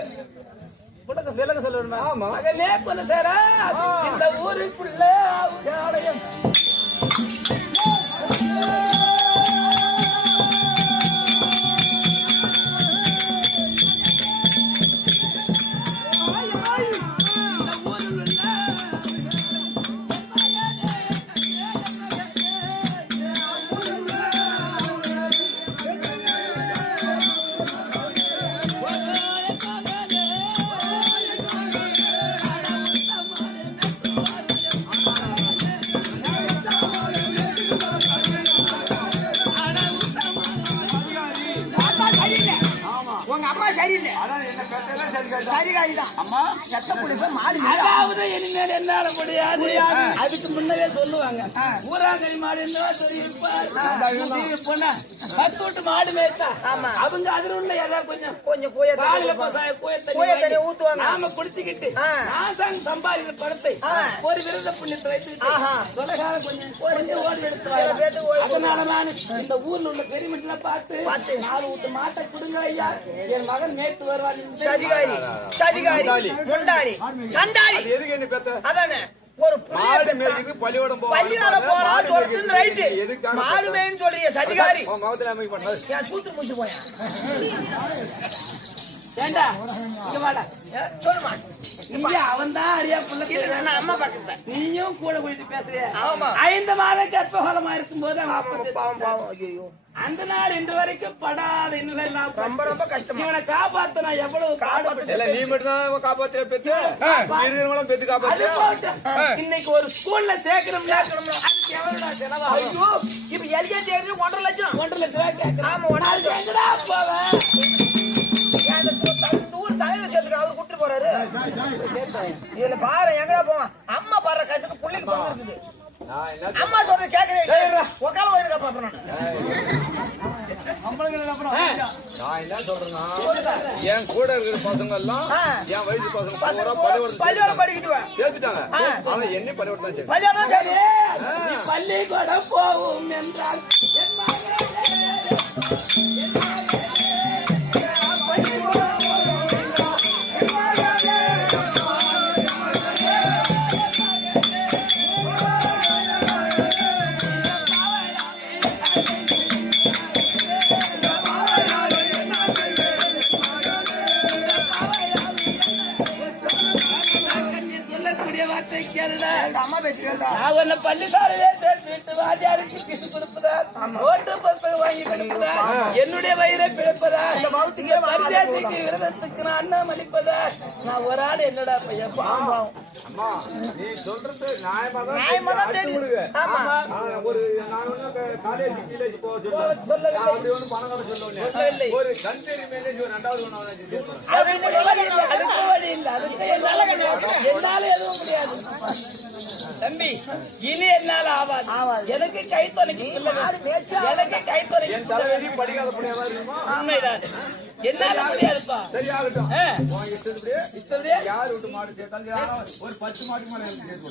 விலக சொல்லணுமா? ஆமா. மகனே குலசேகரா இந்த ஊருக்குள்ள ஆலயம் உங்க அம்மா சரியில்லை. சரிகாரிதான். அம்மா செத்த புடிப்ப மாடு அதாவது இனிமேல் என்னால முடியாது. அதுக்கு முன்னவே சொல்லுவாங்க ஊராங்கடி மாடு என்ன சொல்லி இருப்பார். பத்து விட்டு மாடு மேய்த்தா அவங்க அதுல உள்ள ஏதாவது கொஞ்சம் கொஞ்சம் கோய தண்ணி ஊத்துவாங்க. நாம குடிச்சுக்கிட்டு நாசாங்க சம்பாதிக்கிற படத்தை ஒரு விருத புண்ணியத்தை வைத்துக்கிட்டு சொலகால கொஞ்சம் ஓடி எடுத்து. அதனால நான் இந்த ஊர்ல உள்ள பெருமிட்ல பார்த்து 4 விட்டு மாட்டை கொடுங்க ஐயா, என் மகன் நேற்று வருவான். சதிகாரி முண்டாடி சண்டாடி எதுக்கு என்ன பெத்த? அதானே ஒரு மாடு மேய்க்கு பள்ளியோடம் பள்ளியோடம் போறான் சொல்றது ரைட்டு. மாடு மேய்ன்னு சொல்றீங்க சதிகாரி. முகத்துல அமைக்க பண்ணாது. ஏன் சூத்து முடிச்சு போயா? ஏண்டா இங்க வாடா சொல்லுமா. இங்க அவன் தான் அடியா புள்ள அம்மா பக்கத்துல நீயும் கூட கூட்டிட்டு பேசுறிய. ஆமா 5 மாத கர்ப்பகாலமா இருக்கும் போது பாவம் பாவம். ஐயோ அந்த நாள் இன்று வரைக்கும் படாத இன்னும் எல்லாம் ரொம்ப ரொம்ப கஷ்டமா. இவனை காப்பாத்த நான் எவ்வளவு காப்பாத்து. நீ மட்டும் தான் காப்பாத்திர பெத்து இருக்கிறவங்களும் பெத்து அது காப்பாத்து. போட்டு இன்னைக்கு ஒரு ஸ்கூல்ல சேர்க்கணும்னா அதுக்கு எவ்வளவு செலவாகும்? ஐயோ இப்ப எல்கேஜி 1.5 லட்சம். 1.5 லட்சம் ரூபாய் கேட்கறேன். ஆமா 1.5 லட்சம். எங்கடா போவேன்? இந்த ஊர் தலைவர் சேர்த்துக்கு அவரு கூட்டு போறாரு. இதுல பாரு எங்கடா போவான். அம்மா பாடுற கஷ்டத்துக்கு பிள்ளைக்கு பொண்ணு இருக்குது. அம்மா சொல்றது கேக்குறேன். உக்கால ஓடிக்க பாப்பேன் நான் என்ன சொல்றேன்னா என் கூட இருக்கிற பசங்க எல்லாம் என் வயசு பசங்க பள்ளியோட படிக்கிட்டு சேர்த்துட்டாங்க. அவன் என்ன பள்ளியோட தான் பள்ளியோட சரி நீ பள்ளிக்கூடம் போவோம் என்றால் என் அம்மா பேசுறா. நான் உன்னை பள்ளிசாலையிலே சேர்த்து வாத்தியாருக்கு கிசு கொடுப்பதா, நோட்டு புத்தகம் வாங்கி கொடுப்பதா, என்னுடைய வயிறை பிழைப்பதா, கவுத்துக்கே பரிதேசிக்கு விரதத்துக்கு நான் அன்னம் அளிப்பதா நான் ஒரு ஆள் என்னடா பையன் பாவம். அம்மா நீ சொல்றது நியாயமா நியாயமா தான் தெரியுது. ஆமா. ஒரு நான் ஒண்ணு காலேஜ் கீழேஜ் போக சொல்லவில்லை. அப்படி ஒண்ணு பணம் கட்ட சொல்லல. சொல்லவில்லை. ஒரு கண்டெய்னர் மேனேஜ் ஒரு ரெண்டாவது ஒண்ணு அதுக்கு வழி இல்ல அதுக்கு என்னால எதுவும் முடியாது தம்பி. இனி என்னால ஆவாது. எனக்கு கை துணைக்கு எனக்கு கை துணைக்கு என் தலைவலி படிக்காத புண்ணியமா இருக்குமா? உண்மைதான். என்னால முடியாதுப்பா. சரி ஆகட்டும். உன் இஷ்டப்படியே யார் விட்டு மாடு சேர்த்தாலும் ஒரு 10 மாட்டு மேல சேர்த்து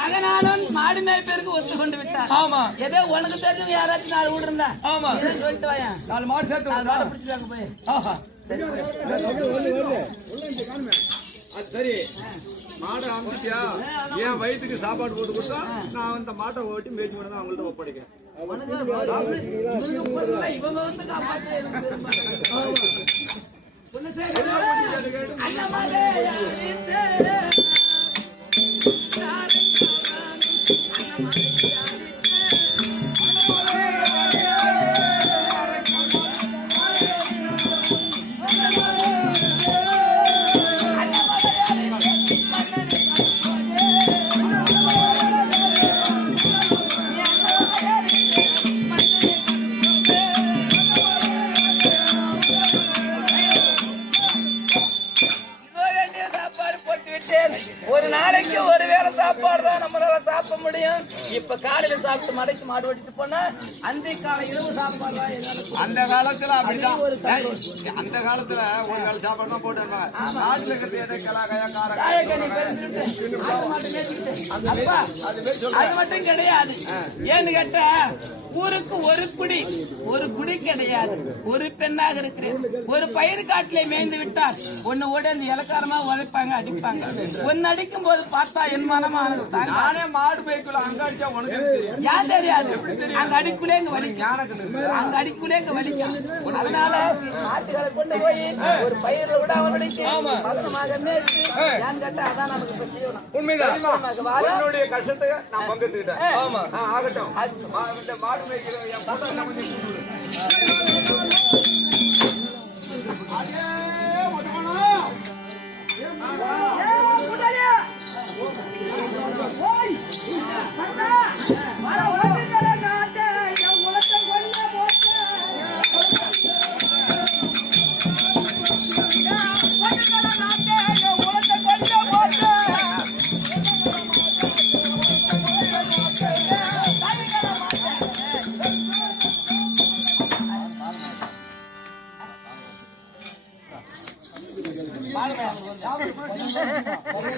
மகனாலும் மாடு மேய்ப்பேருக்கு ஒத்து கொண்டு விட்டார். ஆமா ஏதோ உனக்கு தெரிஞ்சவங்க யாராச்சும் 4 வீடு இருந்தா ஆமா சொல்லிட்டு வாயா 4 மாடு சேர்த்து 4 மாடு பிடிச்சாங்க போய். அது சரி மாடை அமுத்தியா என் வயிற்றுக்கு சாப்பாடு போட்டு கொடுத்தா நான் அந்த மாட்டை ஓட்டி மேய்ச்சி கொண்டு தான் அவங்கள்ட்ட ஒப்படைக்கிறேன். இவங்க வந்து காப்பாற்ற ஒரு நாளைக்கு ஒரு வேளை சாப்பாடு தான் நம்மளால சாப்பிட முடியும். இப்ப காலையில சாப்பிட்டு மடைக்கு மாடு ஓட்டிட்டு போனா அந்த காலை இரவு சாப்பாடு தான். அந்த காலத்துல அப்படிதான். அந்த காலத்துல ஒரு வேளை சாப்பாடு தான் போட்டு நாட்டுல இருக்கிறது அது மட்டும் கிடையாது. ஏன்னு கேட்டா ஊருக்கு ஒரு குடி கிடையாது. ஒரு பெண்ணாக இருக்கிறேன். ஒரு பயிர் காட்டிலே மேய்ந்து விட்டால் ஒன்னு ஓடி அந்த இலக்காரமா உதைப்பாங்க அடிப்பாங்க. ஒன்னு அடிக்கும் போது பார்த்தா என் மனமானது நானே மாடு மேய்க்குள்ள அங்க அடிச்சா உனக்கு ஏன் தெரியாது. அங்க அடிக்குள்ளே இங்க வலிக்கும். அங்க அடிக்குள்ளே இங்க வலிக்கும். அதனால மாட்டுகளை கொண்டு போய் ஒரு பயிரை விட அவனுக்கு பத்திரமாக மேய்ச்சி ஏன் கேட்டா அதான் நமக்கு இப்ப செய்யணும். உண்மைதான். என்னுடைய கஷ்டத்தை நான் பங்கெடுத்துக்கிட்டேன். ஆகட்டும். மாடு மேய்க்கிறேன் என் போட்டோ என்ன பண்ணி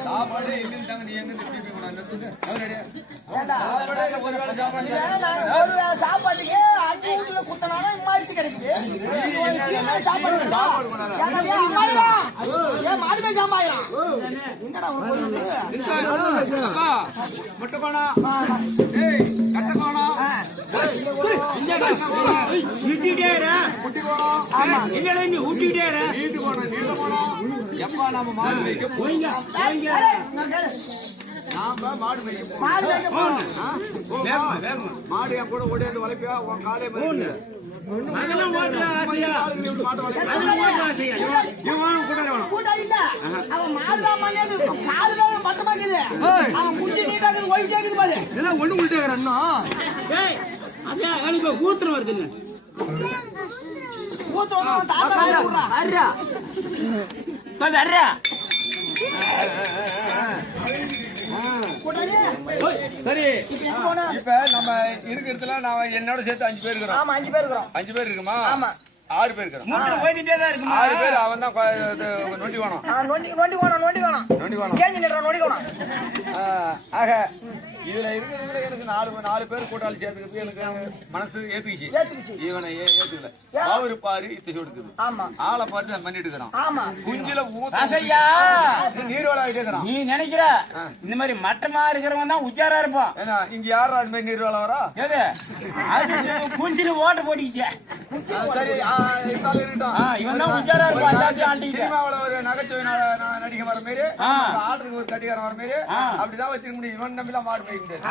சாப்பாடு இல்லைன்னு நீ எங்க சாப்பாட்டுக்கு அஞ்சு வீட்டுல குத்தனால மாரிச்சு கிடைக்குது. மாடுமே சாம்பாயிரம் என்னடா முட்டை கோணம் கட்ட கோணம் குட்டி கோணம் வீட்டு கோணம் நீண்ட கோணம். எப்பா நாம மாடு வைக்க நாம மாடு வைக்க மாடு என் கூட ஓடியாந்து வளர்ப்பியா உன் காலே மாதிரி ஊத்துற வருது சரி. இப்ப நம்ம இருக்கிறதுல நான் என்னோட சேர்த்து 5 பேர் இருக்கிறோம். ஆமா 5 பேர் இருக்கிறோம். 5 பேர் இருக்குமா? ஆமா 6 பேர் இருக்கிறோம். 6 பேர் அவன் தான் நொண்டி வேணும். நோண்டி வேணும் கேஞ்சி நிற நோண்டி வேணும். ஆக இதுல இருக்கிறதுல எனக்கு 4 பேர் கூட்டாளி சேர்த்துக்கிறது எனக்கு மனசு ஏத்துக்கிச்சு. இவனை ஏத்துக்கல. அவரு பாரு இத்த கொடுக்குது. ஆமா ஆளை பார்த்து நான் பண்ணிட்டு இருக்கிறான். ஆமா குஞ்சில நீர்வள இருக்கிறான். நீ நினைக்கிற இந்த மாதிரி மட்டமா இருக்கிறவங்க தான் உச்சாரா இருப்பான். ஏன்னா இங்க யாரும் அது மாதிரி நீர்வள வரா? எது அது குஞ்சில ஓட்ட போட்டிச்சு. சரி இவன் தான் உச்சாரா இருப்பான். சினிமாவில ஒரு நகைச்சுவை நடிகை வர மாதிரி ஆடுறதுக்கு ஒரு கட்டிக்காரன் வர மாதிரி அப்படிதான் வச்சிருக்க முடியும். இவன் நம்பிலாம் மாடு போய் முடியாது.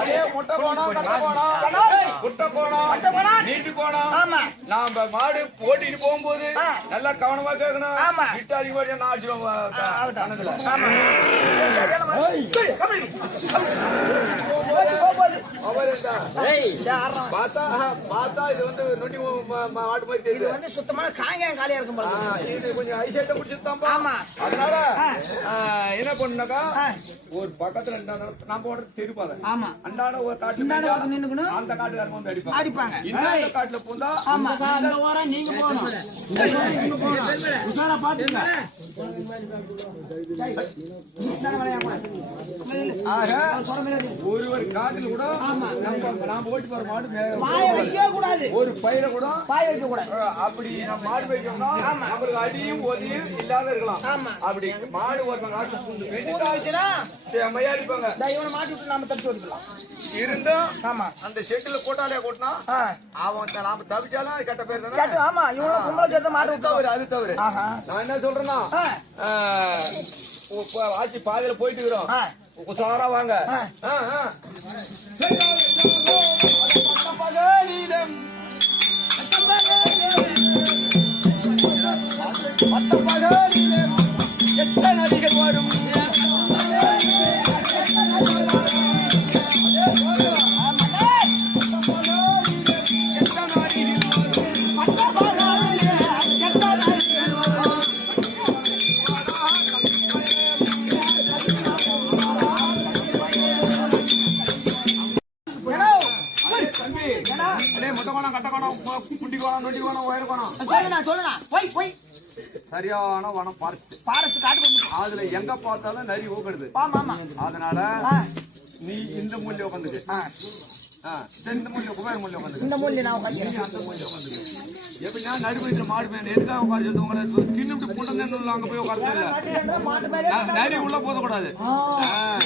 அதே முட்டை கோணம், கட்டை கோணம், குட்டை கோணம், நீட்டு கோணம். நாம மாடு ஓட்டிட்டு போகும்போது நல்லா கவனமா கேட்கணும். ஆமா. விட்டு அதிகமா நான் அடிச்சிடுவோம் கணக்குல. பார்த்தா இது வந்து நொண்டி மாடு மாதிரி இது தெரியுது. வந்து சுத்தமான காங்காயம் காலியா இருக்கும் போல. இது கொஞ்சம் ஐசைட்ட பிடிச்சிருந்தாம்பா. ஆமா. அதனால என்ன பண்ணுனாக்கா ஒரு பக்கத்துல நம்ம ஓடுறது செருப்பாத. ஆமா. அண்டான ஒரு காட்டுல இந்தாண்ட போய் வந்து நின்னுக்கணும். அந்த காட்டுக்காரங்க வந்து அடிப்பாங்க. அடிப்பாங்க. இந்த காட்டுல போந்தா ஆமா. அந்த ஓரம் நீங்க போகணும். உஷாரா பாத்துங்க. இந்தாண்ட வளையா கூட. ஆக ஒரு காட்டுல கூட நாம ஓட்டி போற மாடு பாய வைக்க கூடாது. ஒரு பயிரை கூட பாய வைக்க கூடாது. அப்படி நம்ம மாடு வைக்கணும்னா நம்மளுக்கு அடியும் ஒதியும் இல்லாத இருக்கலாம். ஆமா. அப்படி மாடு ஒரு காட்டு பூந்து ஊற வச்சுனா செம்மையா அடிப்பாங்க. இவனை மாட்டி விட்டு நாம தப்பிச்சு வந்துடலாம். இருந்தும் ஆமா. அந்த செட்டுல கோட்டாலியா கொட்டினா அவன் நாம தவிச்சாலும் அது கெட்ட பேர் தானே. கேட்டு ஆமா இவனை கும்பல சேர்த்து மாட்டு விட்டு தவறு, அது தவறு. ஆஹா. நான் என்ன சொல்றேன்னா ஆட்சி பாதையில போயிட்டு இருக்கிறோம். உசாரா வாங்க. எட்ட நதிகள் வரும் சரியான வனம் பாரஸ்ட் காட்டுக்கு வந்து அதுல எங்க பார்த்தாலும் நரி ஊக்கடுது. ஆமா. அதனால நீ இந்த மூலையில உட்காந்துக்கு, இந்த மூலையில குபேர மூலையில உட்காந்துக்கு, இந்த மூலையில நான் உட்கார்ந்திருக்கேன். அந்த மூலையில உட்காந்துக்கு. எப்படின்னா நடுவீட்டுல மாடு மேல எதுக்காக உட்காந்து உங்களை சின்ன புண்டங்க அங்க போய் உட்கார்ந்து இல்ல. மாட்டு மேல நரி உள்ள போதக்கூடாது.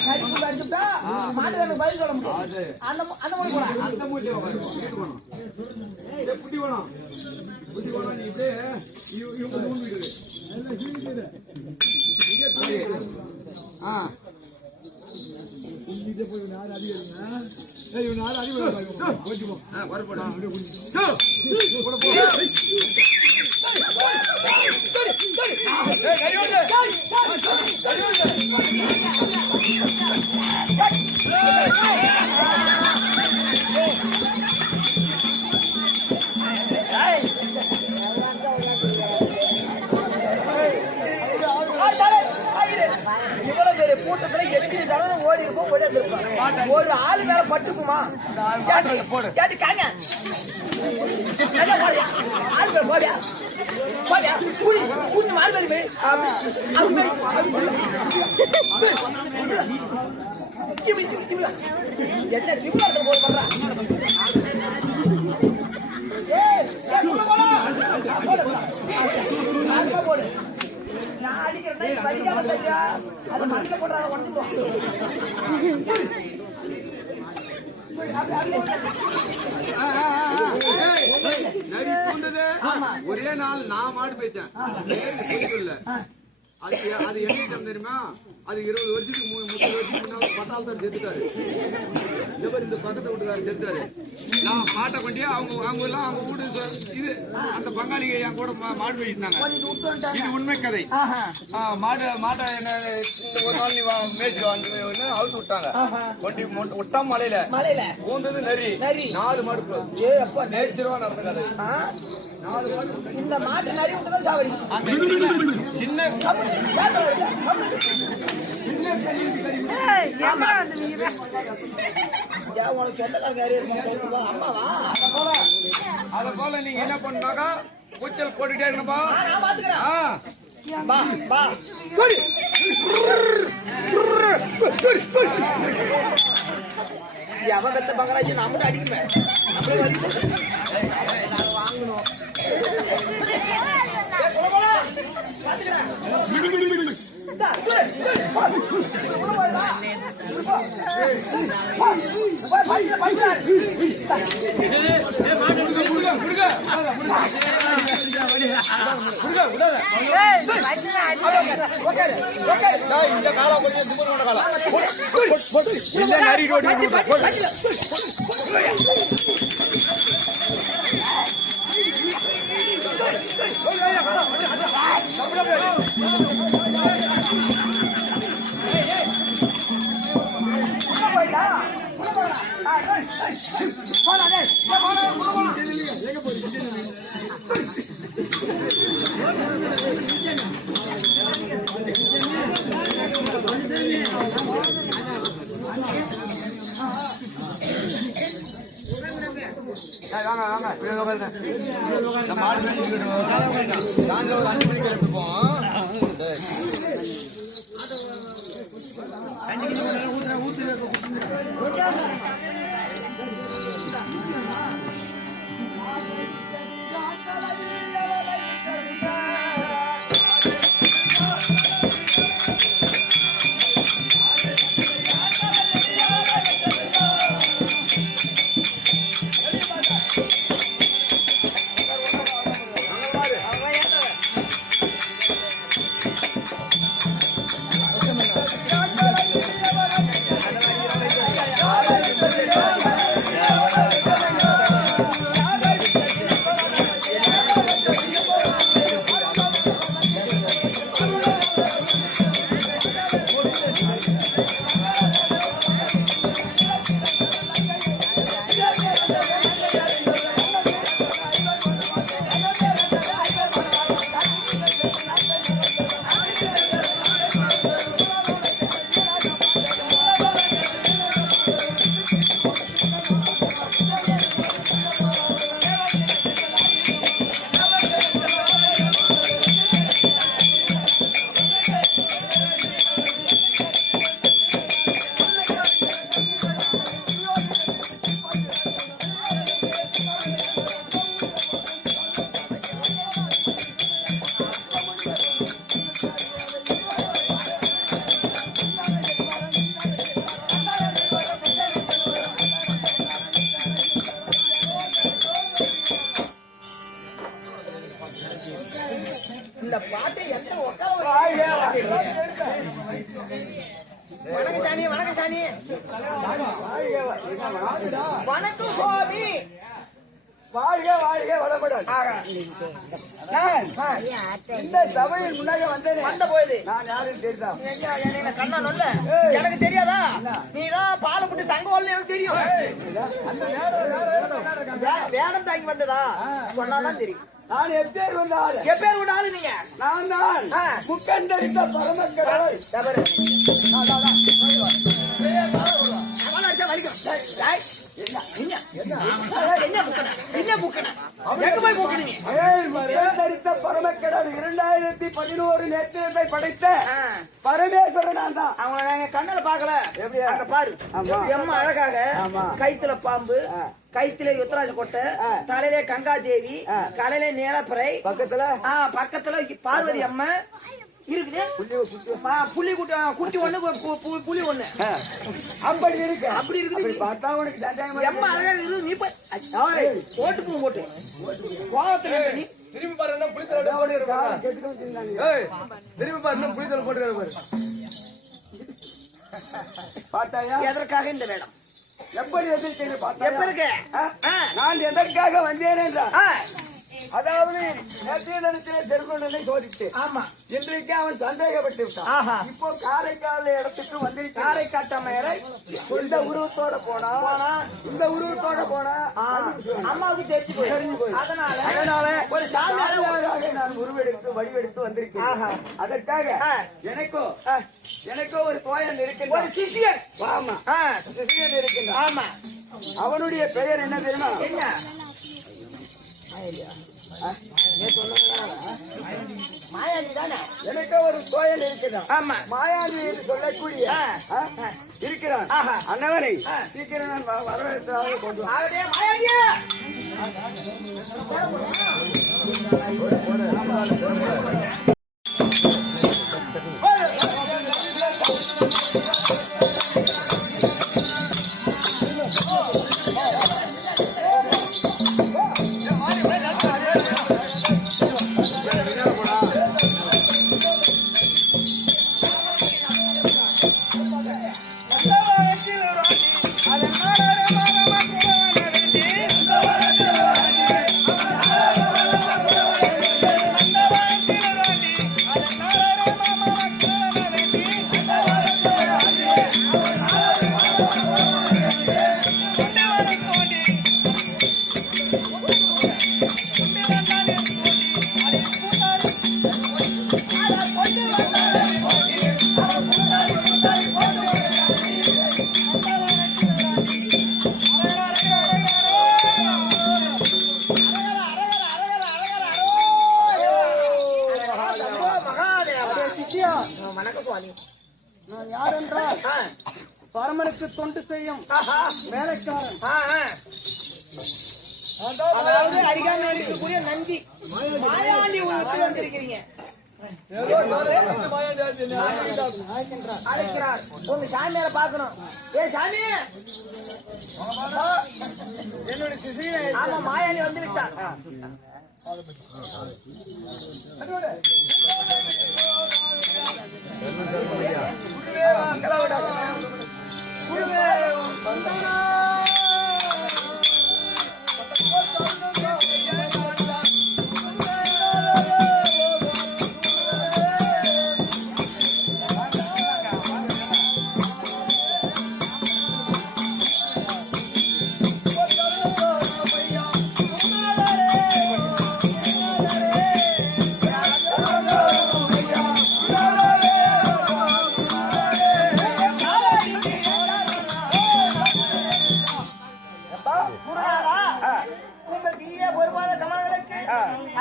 நரிக்கு அடிச்சுட்டா மாட்டுக்கு பதில் சொல்ல முடியாது. அந்த மூலை போடா. அந்த மூலையில உட்காந்து குட்டி வேணும். குட்டி வேணும். நீ இப்படியே இவங்க மூணு இவ்வளவு பெரிய கூட்டத்துல எத்தனை தடவை ஓடி இருப்போம், ஓடி இருப்போம். ஒரு ஆளு மேல பட்டுக்குமா கேட்டு காங்க. நல்லா போறியா? ஆளு மேல போறியா? போறியா? கூடி கூடி மாறு மாதிரி போய் என்ன திமுக போய் பண்றா? போடு. நான் அடிக்கிறேன் வரிக்காம தையா அது மண்ணில போடுறாத உடஞ்சுடும். ஒரே நாள் நான் மாடு போயிட்டேன். அது என்ன தெரியுமா? அது 20 வருஷத்துக்கு 30 வருஷத்துக்கு முன்னாடி பட்டாளத்தார் செத்துட்டாரு. இந்த பக்கத்து வீட்டுக்காரர் செத்துட்டாரு. நான் மாட்டை கொண்டே அவங்க எல்லாம் அவங்க வீடு இது அந்த பங்காளிங்க என் கூட மாடு போயிருந்தாங்க. இது உண்மை கதை. மாட்டை என்ன ஒரு நாள் நீ மேய்ச்சி வந்து அவுத்து விட்டாங்க. கொண்டி விட்டா மலையில ஊந்தது நரி 4 மாடு மேய்ச்சிருவா நடந்த கதை. இந்த மாட்டு நிறைய விட்டுதான் சாவடி சின்ன உனக்கு சொந்தக்காரங்க யாரையும் இருப்பாங்க அம்மாவா அத போல நீங்க என்ன பண்ணாக்கா கூச்சல் போட்டுட்டே இருக்கணும்பா நான் பாத்துக்கிறேன் ஆ பா பா எவன் பெத்த பங்கராஜி நம்மளும் அடிக்குமே நம்மளே வாங்கணும் இந்த காலம் வாங்க வாங்க நம்ம ஆடு நாங்க ஒரு 5 மணிக்கு எடுத்துப்போம் இந்த பாட்டை எந்த வணக்கம் சாணி வணக்கம் சாணி வணக்கம் சுவாமி வாழ்க வாழ்க வளப்படாது இந்த சபையில் முன்னாடி வந்தேன் வந்த போயுது நான் யாரும் தெரியுதா என்ன கண்ணா நல்ல எனக்கு தெரியாதா நீதான் பாலை போட்டு தங்க வரல எனக்கு தெரியும் வேடம் தாங்கி வந்ததா சொன்னாதான் தெரியும் நான் எப்பேர் வந்தாலும் எப்பேர் விடாலும் நீங்க நான் தான் முக்கண்டறிந்த பரமக்கடலை பரமக்கடல் 2011 நேற்றத்தை படைத்த பரமேஸ்வரன் நான் தான். அவங்க நாங்க கண்ணால பாக்கல அங்க பாரு எம்மா அழகாக கைத்துல பாம்பு கைத்திலே யுத்தராஜ கொட்டை தலையில கங்கா தேவி கலையில நீலப்பிறை பக்கத்துல பார்வதி அம்மா இருக்குது புள்ளி குட்டி ஒண்ணு புலி ஒண்ணு அப்படி இருக்கு அப்படி இருக்குது பார்த்தா உனக்கு எம்மா அழகா இருக்குது நீ போட்டு பூ போட்டு கோவத்துல நீ திரும்பி பாரு புளித்தல திரும்பி பாரு புளித்தல போட்டு பார்த்தாயா எதற்காக இந்த வேடம் எப்படி எதிர்த்து எப்ப இருக்கு நான் எதற்காக வந்தேன் என்றால் அதாவது நேற்றைய தினத்திலே திருக்குறளை சோதித்து ஆமா இன்றைக்கு அவன் சந்தேகப்பட்டு விட்டான். ஆஹா இப்போ காரைக்கால் இடத்துக்கு வந்திருக்கான். காரைக்காட்டமையரை இந்த உருவத்தோட போனா இந்த உருவத்தோட போனா அம்மாவுக்கு தெரிஞ்சு போய் அதனால ஒரு சாமியாராக நான் உருவெடுத்து வடிவெடுத்து வந்திருக்கேன். அதற்காக எனக்கோ ஒரு தோழன் இருக்கின்ற ஒரு சிஷியன் ஆமா சிஷியன் இருக்கின்ற ஆமா அவனுடைய பெயர் என்ன தெரியுமா? என்ன மாயாண்டி தானே? எனக்கு ஒரு கோயில் இருக்கிறான். ஆமா மாயாண்டி என்று சொல்லக்கூடிய இருக்கிறான். அண்ணவனை சீக்கிரம் நான் வரவேற்றாக கொண்டு வா. மாயாண்டியா நான் யார் என்றால் பரமனுக்கு தொண்டு செய்யும் வேலைக்காரன். அதாவது அடிக்காம இருக்கக்கூடிய நந்தி மாயாண்டி உள்ளத்தில் வந்திருக்கிறீங்க. அழைக்கிறார் உங்க சாமியார பாக்கணும். ஏ சாமி என்னுடைய சிசியை ஆமா மாயாண்டி வந்து விட்டான்.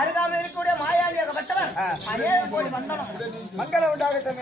அருகாமல் இருக்கக்கூடிய மாயாண்டியாகப்பட்டவர் அநேக கோடி வந்தனம் மங்கள உண்டாகட்டும்.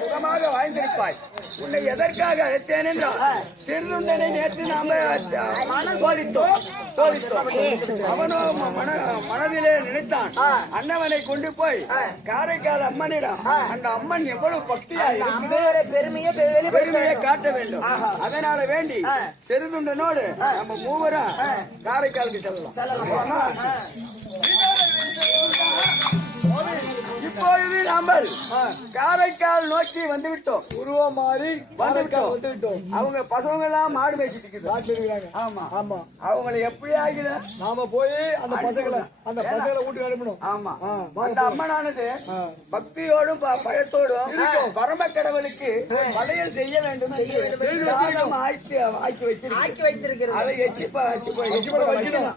சுகமாக வாழ்ந்திருப்பாய். உன்னை எதற்காக அழைத்தேன் என்றால் திருநுண்டனை நேற்று நாம சோதித்தோம். அவனோ மனதிலே நினைத்தான் அண்ணவனை கொண்டு போய் காரைக்கால் அம்மனிடம் அந்த அம்மன் எவ்வளவு பக்தியா பெருமையை காட்ட வேண்டும். அதனால வேண்டி திருநுண்டனோடு நம்ம மூவரும் காரைக்காலுக்கு செல்லலாம். இப்பொழுது நாமல் காரைக்கால் நோக்கி வந்து விட்டோம். உருவம் மாறி காரைக்கால் வந்து விட்டோம். அவங்க பசங்க எல்லாம் மாடு மேய்ச்சிட்டு இருக்குது. ஆமா ஆமா அவங்களை எப்படி ஆகிட நாம போய் அந்த பசங்களை வீட்டுக்கு அனுப்பணும். ஆமா அந்த அம்மனானது பக்தியோடும் பயத்தோடும் பரம கடவுளுக்கு படையல் செய்ய வேண்டும் ஆக்கி வைத்திருக்கிறது. அதை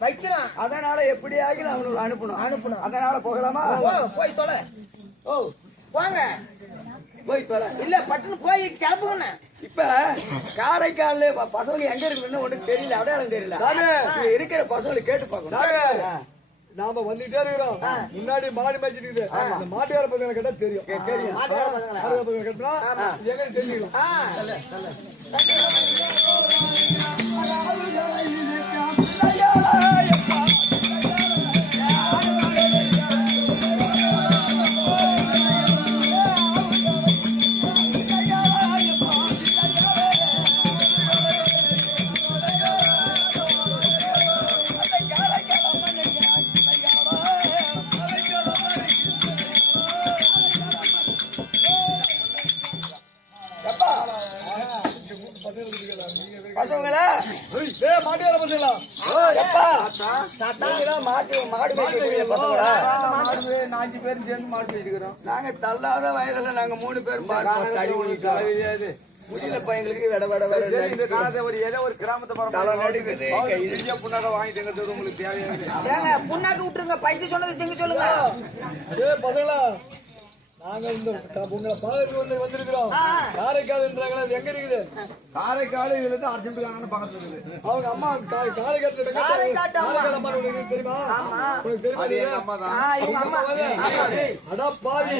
வைக்கணும். அதனால எப்படி ஆகி அவனுக்கு அனுப்பணும். அதனால போகலாமா? போய் தொலை. ஓ வாங்க போய் தொலை. இல்ல பட்டுன்னு போய் கிளம்புங்க. இப்ப காரைக்கால பசங்க எங்க இருக்குன்னு ஒண்ணு தெரியல, அடையாளம் தெரியல. இருக்கிற பசங்களை கேட்டு பார்க்கணும். நாம வந்துட்டே இருக்கிறோம். முன்னாடி மாடு மேய்ச்சிட்டு இருக்குது. அந்த மாட்டுக்கார பசங்களை கேட்டா தெரியும். மாட்டுக்கார பசங்களை கேட்டா எங்க தெரியும். நீங்கதான் மாடு மேய்க்கக்கூடிய பசங்களா? மாடு 5 பேரும் சேர்ந்து மாடு வச்சிருக்கிறோம். நாங்க தள்ளாத வயதுல நாங்க 3 பேரும் முடியல பையங்களுக்கு இந்த காலத்தை ஒரு கிராமத்தை புண்ணாக வாங்கிட்டு உங்களுக்கு தேவையான புண்ணாக்கு விட்டுருங்க பைத்து சொன்னது திங்க சொல்லுங்க பசங்களா நாங்க இந்த உங்களை பாலத்துக்கு வந்திருக்கிறோம். காரைக்கால் என்றாங்களா எங்க இருக்குது? காரைக்கால் இதுல இருந்து அரசு பக்கத்துல இருக்குது. அவங்க அம்மா காரைக்கால் அம்மா தெரியுமா? அம்மா தான். அடா பாவி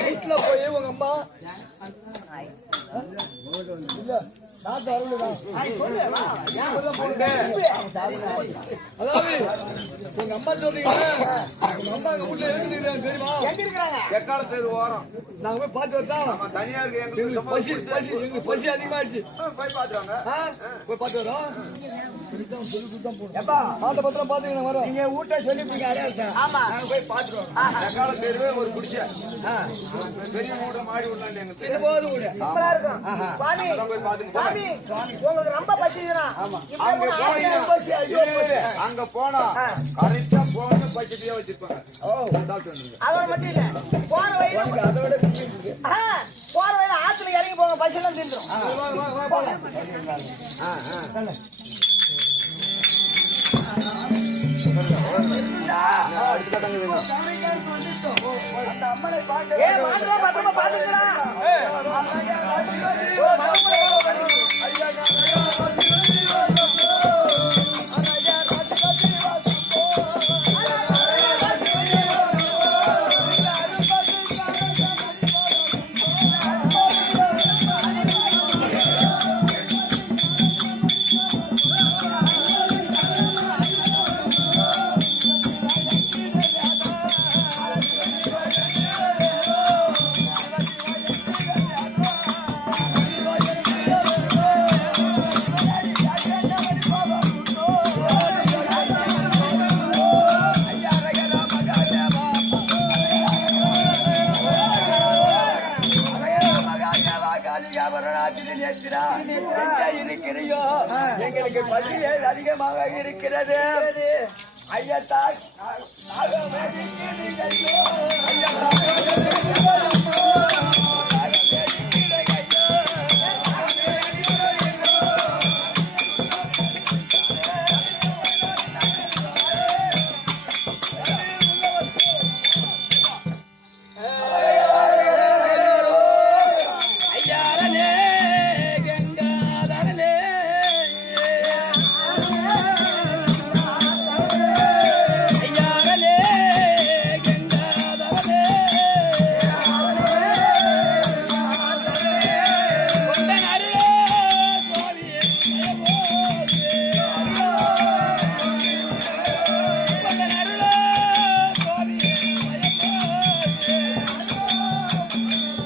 வீட்டுல போய் உங்க அம்மா இல்ல நாட்டு அருள்தான். அதாவது உங்க அம்மா சொல்றீங்க உங்க அம்மா உள்ள எழுதிருக்காங்க தெரியுமா? எங்க இருக்கிறாங்க? எக்காலத்து ஓரம் நாங்க போய் பாத்து வரோம். தனியா இருக்கு எங்களுக்கு பசி அதிகமாயிடுச்சு. போய் பாத்துவாங்க. போய் பாத்து வரோம். பாத்த பத்திரம் பாத்துக்கணும் வரோம். நீங்க ஊட்ட சொல்லிப்பீங்க அடையாளத்தை. ஆமா நாங்க போய் பாத்துருவோம். எக்காலத்து தெருவே ஒரு குடிச்ச பெரிய மூட்டை மாடி விடலாண்டு எங்க சின்ன போது கூட சூப்பரா இருக்கும். சுவாமி போய் பாத்துங்க. சாமி உங்களுக்கு ரொம்ப பசிக்குதுனா அங்க போனா கரெக்டா போன பச்சையா வச்சிருப்பாங்க. அதோட மட்டும் இல்ல போற வயல ஆத்துல இறங்கி போங்க பசி எல்லாம் தீர்ந்துரும். பத்திரமா பாத்துக்கலாம். எங்களுக்கு பசிகள் அதிகமாக இருக்கிறது. ஐயா